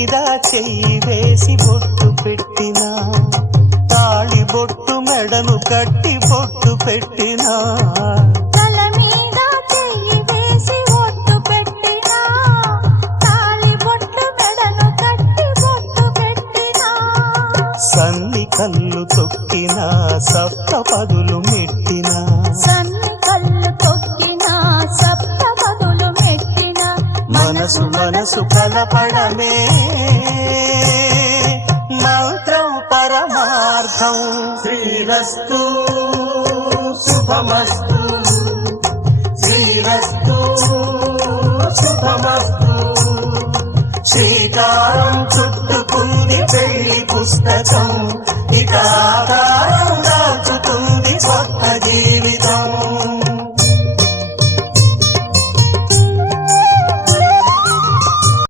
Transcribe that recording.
మీద చెయ్యి వేసి బొట్టు పెట్టినా, తాళి బొట్టు మెడను కట్టి బొట్టు పెట్టినా, తల మీద చెయ్యి వేసి బొట్టు పెట్టినా, తాళి బొట్టు మెడను కట్టి బొట్టు పెట్టినా, సన్ని కళ్ళు తొక్కినా సప్త పదులు మెట్టినా, సన్ని కళ్ళు తొక్కినా సప్త పదులు మెట్టినా, మనసు మనసు కలపడమే మంత్రం పరమార్థం. శ్రీరస్తు శుభమస్తు, శ్రీరస్తు శుభమస్తు. శ్రీకారం చుట్టుకుంది పెళ్లి పుస్తకం, ఇక ఆకారం దాచుతుంది స్వర్గం.